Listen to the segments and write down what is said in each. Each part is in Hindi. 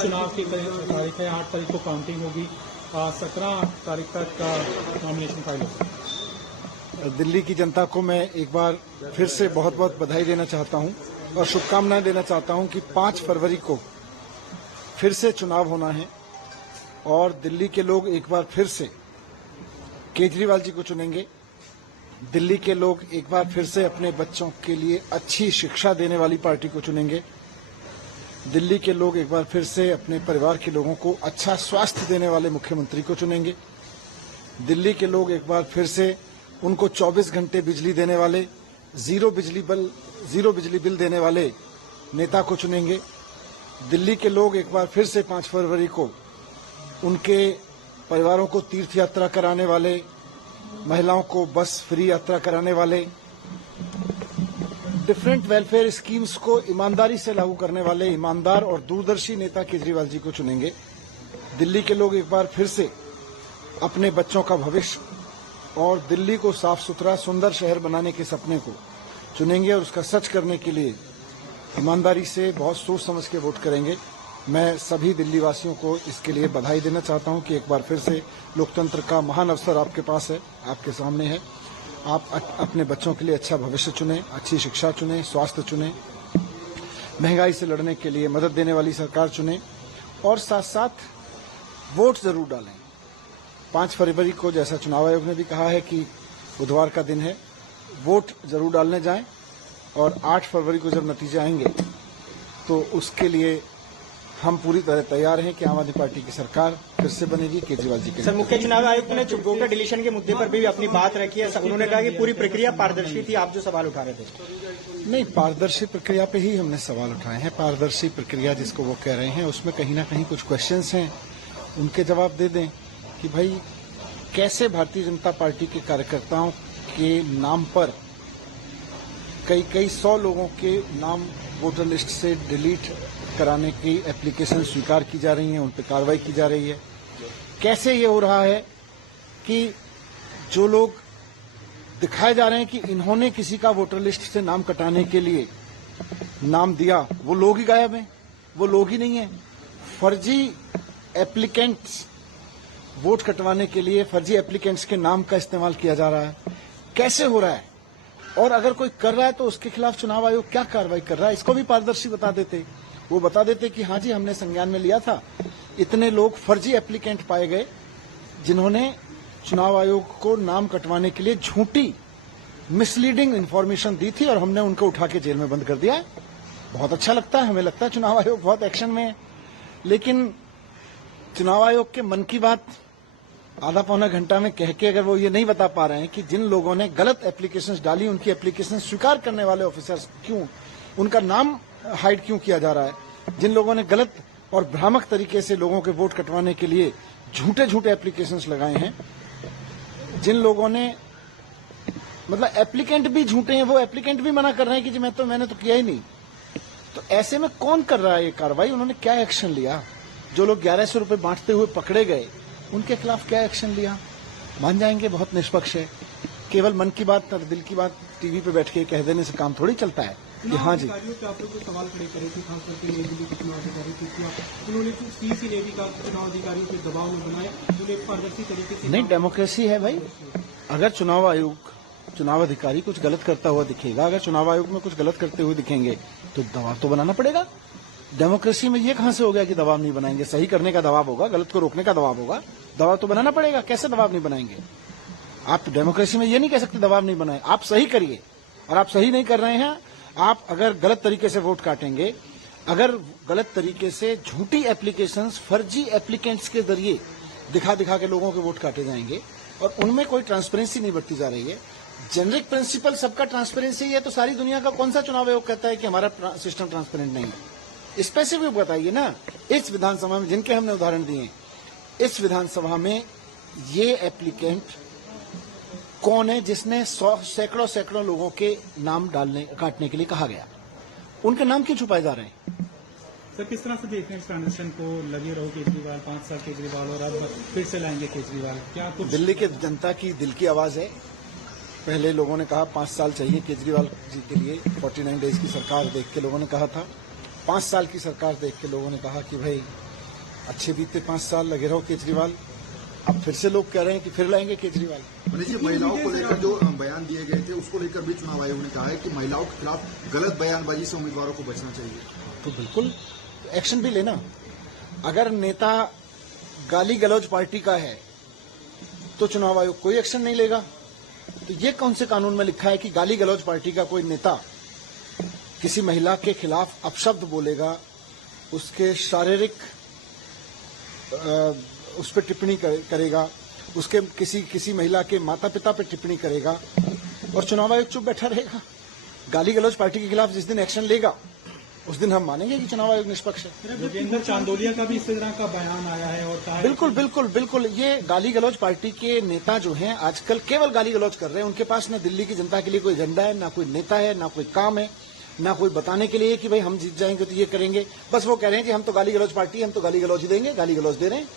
चुनाव की तारीख है, 8 तारीख को काउंटिंग होगी, 17 तारीख तक का नॉमिनेशन फाइल होगा। दिल्ली की जनता को मैं एक बार फिर से बहुत बहुत बधाई देना चाहता हूं और शुभकामनाएं देना चाहता हूं कि 5 फरवरी को फिर से चुनाव होना है और दिल्ली के लोग एक बार फिर से केजरीवाल जी को चुनेंगे। दिल्ली के लोग एक बार फिर से अपने बच्चों के लिए अच्छी शिक्षा देने वाली पार्टी को चुनेंगे। दिल्ली के लोग एक बार फिर से अपने परिवार के लोगों को अच्छा स्वास्थ्य देने वाले मुख्यमंत्री को चुनेंगे। दिल्ली के लोग एक बार फिर से उनको 24 घंटे बिजली देने वाले, जीरो बिजली बिल देने वाले नेता को चुनेंगे। दिल्ली के लोग एक बार फिर से 5 फरवरी को उनके परिवारों को तीर्थ यात्रा कराने वाले, महिलाओं को बस फ्री यात्रा कराने वाले, डिफरेंट वेलफेयर स्कीम्स को ईमानदारी से लागू करने वाले ईमानदार और दूरदर्शी नेता केजरीवाल जी को चुनेंगे। दिल्ली के लोग एक बार फिर से अपने बच्चों का भविष्य और दिल्ली को साफ सुथरा सुंदर शहर बनाने के सपने को चुनेंगे और उसका सच करने के लिए ईमानदारी से बहुत सोच समझ के वोट करेंगे। मैं सभी दिल्ली वासियों को इसके लिए बधाई देना चाहता हूं कि एक बार फिर से लोकतंत्र का महान अवसर आपके पास है, आपके सामने है। आप अपने बच्चों के लिए अच्छा भविष्य चुनें, अच्छी शिक्षा चुनें, स्वास्थ्य चुनें, महंगाई से लड़ने के लिए मदद देने वाली सरकार चुनें और साथ साथ वोट जरूर डालें। 5 फरवरी को जैसा चुनाव आयोग ने भी कहा है कि बुधवार का दिन है, वोट जरूर डालने जाएं और 8 फरवरी को जब नतीजे आएंगे तो उसके लिए हम पूरी तरह तैयार हैं कि आम आदमी पार्टी की सरकार फिर से बनेगी केजरीवाल जी के। सर, मुख्य चुनाव आयुक्त ने वोटर डिलीशन के मुद्दे पर भी अपनी बात रखी है। उन्होंने कहा कि पूरी प्रक्रिया पारदर्शी थी। आप जो सवाल उठा रहे थे, नहीं, पारदर्शी प्रक्रिया पे ही हमने सवाल उठाए हैं। पारदर्शी प्रक्रिया जिसको वो कह रहे हैं उसमें कहीं ना कहीं कुछ क्वेश्चंस हैं, उनके जवाब दे दें कि भाई कैसे भारतीय जनता पार्टी के कार्यकर्ताओं के नाम पर कई 100 लोगों के नाम वोटर लिस्ट से डिलीट कराने की एप्लीकेशन स्वीकार की जा रही हैं, उन पर कार्रवाई की जा रही है। कैसे ये हो रहा है कि जो लोग दिखाए जा रहे हैं कि इन्होंने किसी का वोटर लिस्ट से नाम कटाने के लिए नाम दिया, वो लोग ही गायब हैं, वो लोग ही नहीं है। फर्जी एप्लीकेंट्स वोट कटवाने के लिए फर्जी एप्लीकेंट्स के नाम का इस्तेमाल किया जा रहा है। कैसे हो रहा है और अगर कोई कर रहा है तो उसके खिलाफ चुनाव आयोग क्या कार्रवाई कर रहा है, इसको भी पारदर्शी बता देते। वो बता देते कि हाँ जी, हमने संज्ञान में लिया था, इतने लोग फर्जी एप्लीकेंट पाए गए जिन्होंने चुनाव आयोग को नाम कटवाने के लिए झूठी मिसलीडिंग इंफॉर्मेशन दी थी और हमने उनको उठा के जेल में बंद कर दिया है। बहुत अच्छा लगता है, हमें लगता है चुनाव आयोग बहुत एक्शन में है। लेकिन चुनाव आयोग के मन की बात आधा पौना घंटा में कह के अगर वो ये नहीं बता पा रहे हैं कि जिन लोगों ने गलत एप्लीकेशंस डाली उनकी एप्लीकेशन स्वीकार करने वाले ऑफिसर्स क्यों, उनका नाम हाइड क्यों किया जा रहा है, जिन लोगों ने गलत और भ्रामक तरीके से लोगों के वोट कटवाने के लिए झूठे एप्लीकेशंस लगाए हैं, जिन लोगों ने मतलब एप्लीकेंट भी झूठे हैं, वो एप्लीकेंट भी मना कर रहे हैं कि मैंने तो किया ही नहीं। तो ऐसे में कौन कर रहा है ये कार्रवाई, उन्होंने क्या एक्शन लिया? जो लोग 1100 रुपए बांटते हुए पकड़े गए उनके खिलाफ क्या एक्शन लिया? मान जाएंगे बहुत निष्पक्ष है। केवल मन की बात और दिल की बात टीवी पे बैठ के कह देने से काम थोड़ी चलता है कि हाँ जी। आप लोग सवाल खड़े करे थे, खास करके नई दिल्ली के चुनाव अधिकारी उन्होंने सीसी नेवी का चुनाव अधिकारियों के दबाव में बनाया, उन्हें पारदर्शी तरीके से नहीं, डेमोक्रेसी है भाई। अगर चुनाव आयोग, चुनाव अधिकारी कुछ गलत करता हुआ दिखेगा, अगर चुनाव आयोग में कुछ गलत करते हुए दिखेंगे तो दबाव तो बनाना पड़ेगा। डेमोक्रेसी में ये कहां से हो गया कि दबाव नहीं बनाएंगे? सही करने का दबाव होगा, गलत को रोकने का दबाव होगा, दबाव तो बनाना पड़ेगा। कैसे दबाव नहीं बनाएंगे? आप डेमोक्रेसी में ये नहीं कह सकते दबाव नहीं बनाए। आप सही करिए, और आप सही नहीं कर रहे हैं। आप अगर गलत तरीके से वोट काटेंगे, अगर गलत तरीके से झूठी एप्लीकेशंस फर्जी एप्लीकेंट्स के जरिए दिखा के लोगों के वोट काटे जाएंगे और उनमें कोई ट्रांसपेरेंसी नहीं बरती जा रही है। जेनरिक प्रिंसिपल सबका ट्रांसपेरेंसी है, तो सारी दुनिया का कौन सा चुनाव आयोग कहता है कि हमारा सिस्टम ट्रांसपेरेंट नहीं है? स्पेसिफिक बताइए ना। इस विधानसभा में जिनके हमने उदाहरण दिए, इस विधानसभा में ये एप्लीकेंट कौन है जिसने सैकड़ों लोगों के नाम काटने के लिए कहा गया? उनके नाम क्यों छुपाए जा रहे हैं? सर, किस तरह से देखते हैं इस ट्रांजेक्शन को? लगे रहो केजरीवाल, 5 साल केजरीवाल और अब फिर से लाएंगे केजरीवाल, क्या कुछ? दिल्ली के जनता की दिल की आवाज है। पहले लोगों ने कहा 5 साल चाहिए केजरीवाल जी के लिए, 49 डेज की सरकार देख के लोगों ने कहा था। 5 साल की सरकार देख के लोगों ने कहा कि भाई अच्छे बीते 5 साल लगे रहो केजरीवाल। अब फिर से लोग कह रहे हैं कि फिर लाएंगे केजरीवाल। मनीष जी, महिलाओं को लेकर जो बयान दिए गए थे उसको लेकर भी चुनाव आयोग ने कहा है कि महिलाओं के खिलाफ गलत बयानबाजी से उम्मीदवारों को बचना चाहिए। तो बिल्कुल एक्शन भी लेना। अगर नेता गाली गलौज पार्टी का है तो चुनाव आयोग कोई एक्शन नहीं लेगा। तो ये कौन से कानून में लिखा है कि गाली गलौज पार्टी का कोई नेता किसी महिला के खिलाफ अपशब्द बोलेगा, उसके शारीरिक उस पर टिप्पणी करेगा, उसके किसी महिला के माता पिता पर टिप्पणी करेगा और चुनाव आयोग चुप बैठा रहेगा? गाली गलौज पार्टी के खिलाफ जिस दिन एक्शन लेगा उस दिन हम मानेंगे कि चुनाव आयोग निष्पक्ष है। योगेंद्र चांदोलिया का भी इस तरह का बयान आया है और कहा है बिल्कुल बिल्कुल बिल्कुल। ये गाली गलौज पार्टी के नेता जो हैं आजकल केवल गाली गलौज कर रहे हैं। उनके पास न दिल्ली की जनता के लिए कोई एजेंडा है, ना कोई नेता है, ना कोई काम है, ना कोई बताने के लिए कि भाई हम जीत जाएंगे तो ये करेंगे। बस वो कह रहे हैं कि हम तो गाली गलौज पार्टी है, हम तो गाली गलौज ही देंगे, गाली गलौज दे रहे हैं।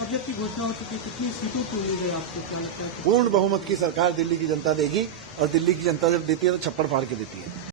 अब जबकि घोषणा हो चुकी, कितनी सीटों की उम्मीद है आपको, क्या लगता है? पूर्ण बहुमत की सरकार दिल्ली की जनता देगी और दिल्ली की जनता जब देती है तो छप्पड़ फाड़ के देती है।